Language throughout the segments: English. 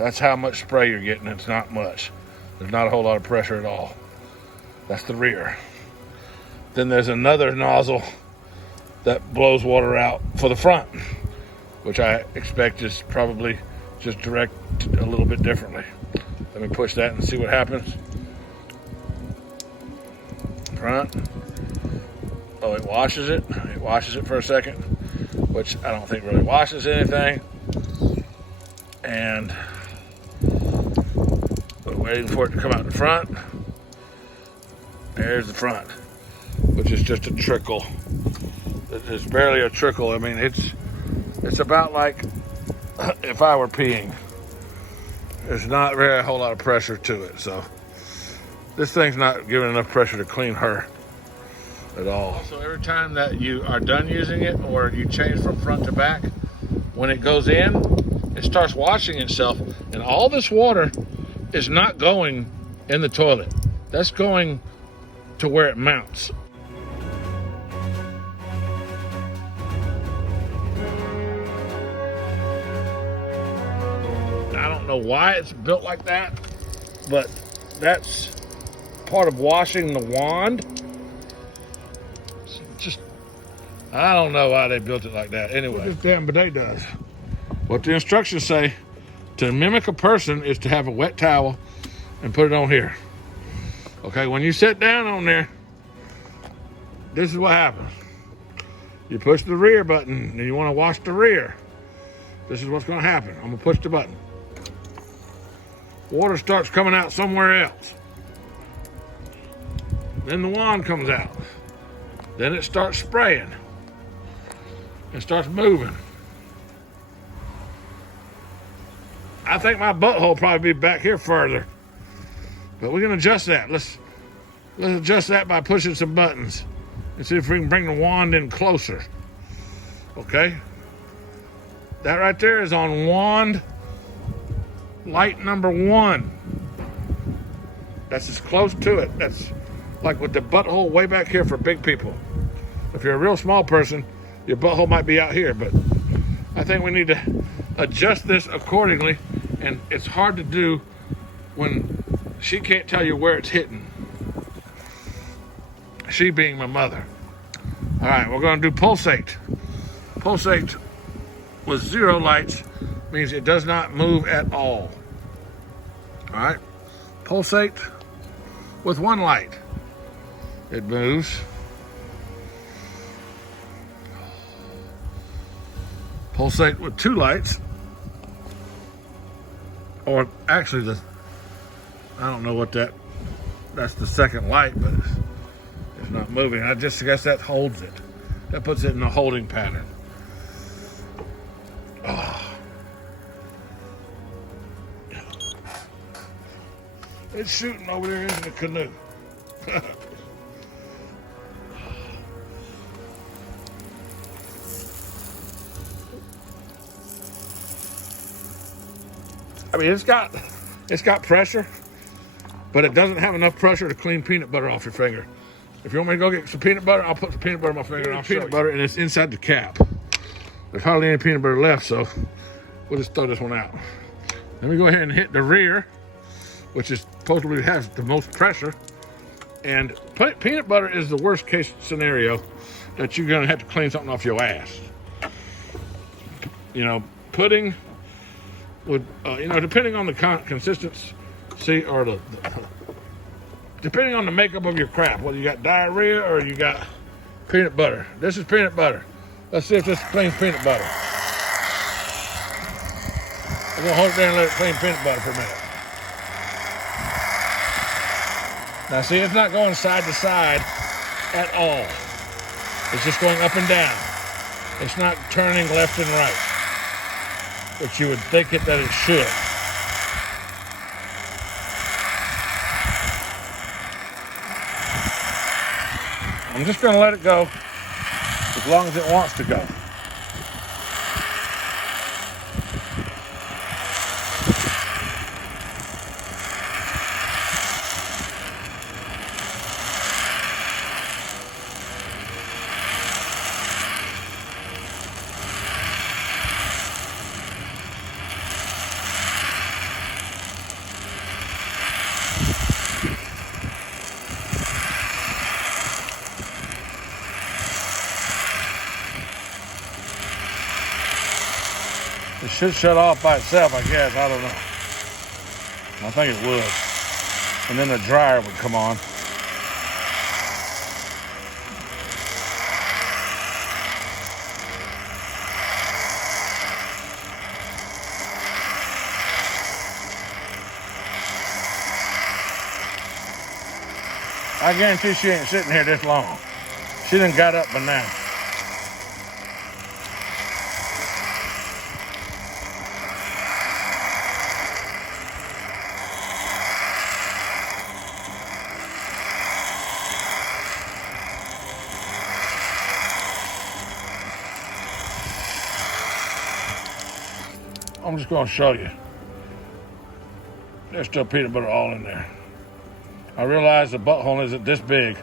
That's how much spray you're getting. It's not much. There's not a whole lot of pressure at all. That's the rear. Then there's another nozzle that blows water out for the front, which I expect is probably just directed a little bit differently. Let me push that and see what happens. Front. Oh, it washes it. It washes it for a second, which I don't think really washes anything. And we're waiting for it to come out the front. There's the front, which is just a trickle. It's barely a trickle. I mean, it's about like if I were peeing. There's not really a whole lot of pressure to it, so this thing's not giving enough pressure to clean her at all. So every time that you are done using it or you change from front to back, when it goes in, it starts washing itself, and all this water is not going in the toilet. That's going to where it mounts. I don't know why it's built like that, but that's part of washing the wand. I don't know why they built it like that. Anyway, what this damn bidet does. What the instructions say to mimic a person is to have a wet towel and put it on here. Okay, when you sit down on there, this is what happens. You push the rear button and you want to wash the rear. This is what's going to happen. I'm going to push the button. Water starts coming out somewhere else. Then the wand comes out. Then it starts spraying. It starts moving. I think my butthole will probably be back here further. But we can adjust that. Let's adjust that by pushing some buttons and see if we can bring the wand in closer. Okay? That right there is on wand light number 1. That's as close to it. That's like with the butthole way back here for big people. If you're a real small person, your butthole might be out here, but I think we need to adjust this accordingly, and it's hard to do when she can't tell you where it's hitting. She being my mother. All right, we're going to do pulsate. Pulsate with 0 lights means it does not move at all. All right, pulsate with 1 light. It moves. Pulsate with 2 lights. Or actually, I don't know what that's the second light, but it's not moving. I just guess that holds it. That puts it in a holding pattern. Oh. It's shooting over there into the canoe. I mean, it's got pressure, but it doesn't have enough pressure to clean peanut butter off your finger. If you want me to go get some peanut butter, I'll put some peanut butter on my finger. And I'll peanut butter, and it's inside the cap. There's hardly any peanut butter left, so we'll just throw this one out. Let me go ahead and hit the rear, which is supposedly has the most pressure. And peanut butter is the worst case scenario that you're gonna have to clean something off your ass. You know, pudding would, depending on the consistency or depending on the makeup of your crap, whether you got diarrhea or you got peanut butter. This is peanut butter. Let's see if this cleans peanut butter. I'm gonna hold it there and let it clean peanut butter for a minute. Now see, it's not going side to side at all. It's just going up and down. It's not turning left and right, which you would think that it should. I'm just going to let it go as long as it wants to go. should shut off by itself, I guess. I don't know. I think it would. And then the dryer would come on. I guarantee she ain't sitting here this long. She done got up by now. I'm just gonna show you. There's still peanut butter all in there. I realize the butthole isn't this big,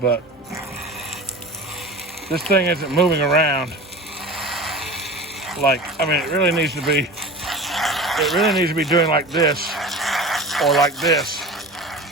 but this thing isn't moving around like, I mean, it really needs to be doing like this or like this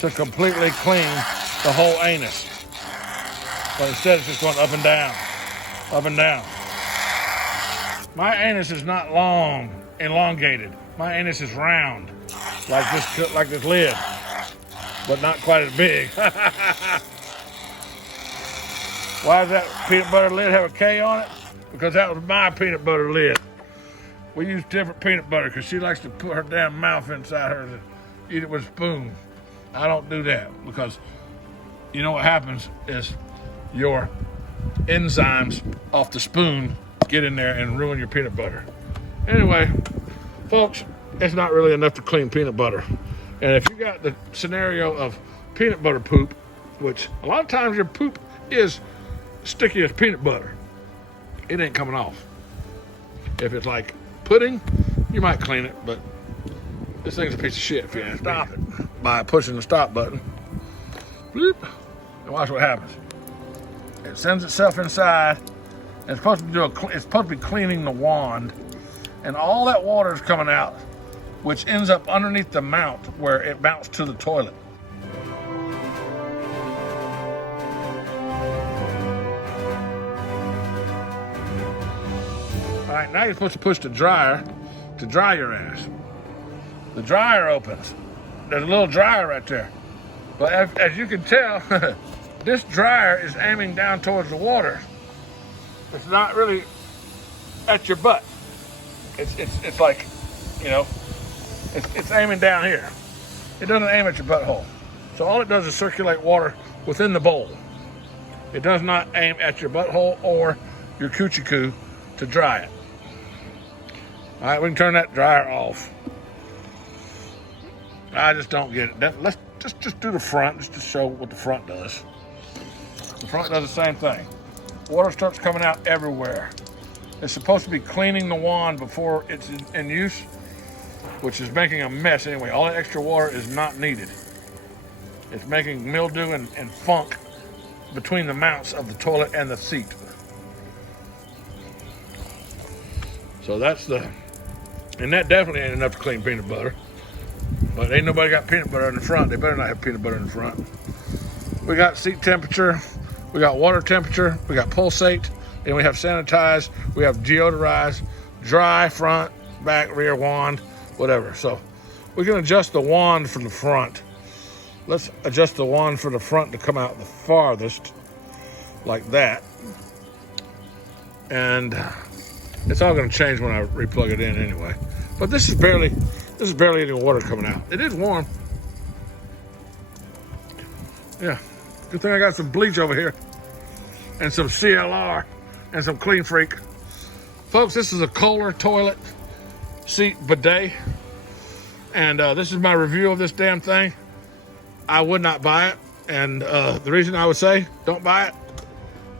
to completely clean the whole anus. But instead it's just going up and down, up and down. My anus is not long, elongated. My anus is round, like this lid, but not quite as big. Why does that peanut butter lid have a K on it? Because that was my peanut butter lid. We use different peanut butter because she likes to put her damn mouth inside hers and eat it with a spoon. I don't do that because you know what happens is your enzymes off the spoon get in there and ruin your peanut butter. Anyway, folks, it's not really enough to clean peanut butter. And if you got the scenario of peanut butter poop, which a lot of times your poop is sticky as peanut butter, it ain't coming off. If it's like pudding, you might clean it, but this thing's a piece of shit if you ask me. Stop it by pushing the stop button. Bloop. And watch what happens. It sends itself inside. It's supposed to be cleaning the wand, and all that water is coming out, which ends up underneath the mount where it mounts to the toilet. All right, now you're supposed to push the dryer to dry your ass. The dryer opens. There's a little dryer right there. But as you can tell, this dryer is aiming down towards the water. It's not really at your butt. It's like, you know, it's aiming down here. It doesn't aim at your butthole. So all it does is circulate water within the bowl. It does not aim at your butthole or your coochie-coo to dry it. All right, we can turn that dryer off. I just don't get it. Let's just do the front, just to show what the front does. The front does the same thing. Water starts coming out everywhere. It's supposed to be cleaning the wand before it's in use, which is making a mess anyway. All that extra water is not needed. It's making mildew and funk between the mounts of the toilet and the seat. So and that definitely ain't enough to clean peanut butter. But ain't nobody got peanut butter in the front. They better not have peanut butter in the front. We got seat temperature. We got water temperature, we got pulsate, and we have sanitized, we have deodorized, dry, front, back, rear wand, whatever. So we can adjust the wand for the front. Let's adjust the wand for the front to come out the farthest, like that. And it's all gonna change when I replug it in anyway. But this is barely any water coming out. It is warm. Yeah, good thing I got some bleach over here and some CLR and some Clean Freak. Folks, this is a KOHLER toilet seat bidet. And this is my review of this damn thing. I would not buy it. And the reason I would say don't buy it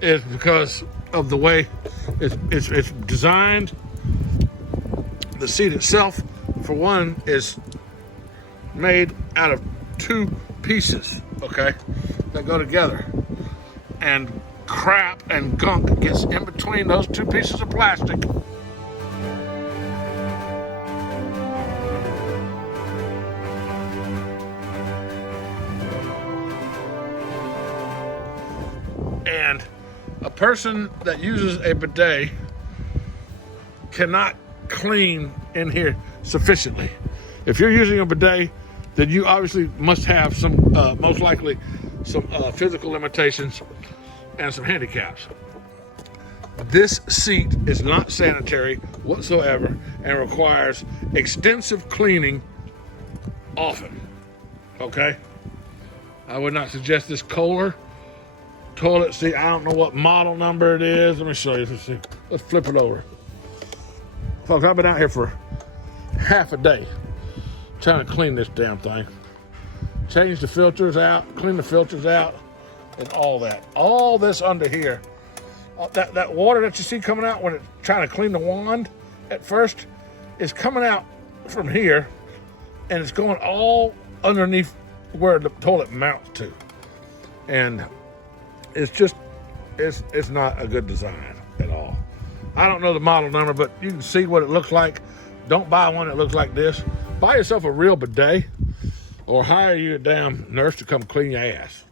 is because of the way it's designed. The seat itself, for one, is made out of two pieces, okay, that go together. And crap and gunk gets in between those two pieces of plastic. And a person that uses a bidet cannot clean in here sufficiently. If you're using a bidet, then you obviously must have some, most likely, some physical limitations and some handicaps. This seat is not sanitary whatsoever and requires extensive cleaning often, okay? I would not suggest this KOHLER toilet seat. I don't know what model number it is. Let me show you. Let's flip it over. Folks, I've been out here for half a day trying to clean this damn thing. Change the filters out, clean the filters out, and all that. All this under here, that water that you see coming out when it's trying to clean the wand at first is coming out from here, and it's going all underneath where the toilet mounts to. And it's just, it's not a good design at all. I don't know the model number, but you can see what it looks like. Don't buy one that looks like this. Buy yourself a real bidet or hire you a damn nurse to come clean your ass.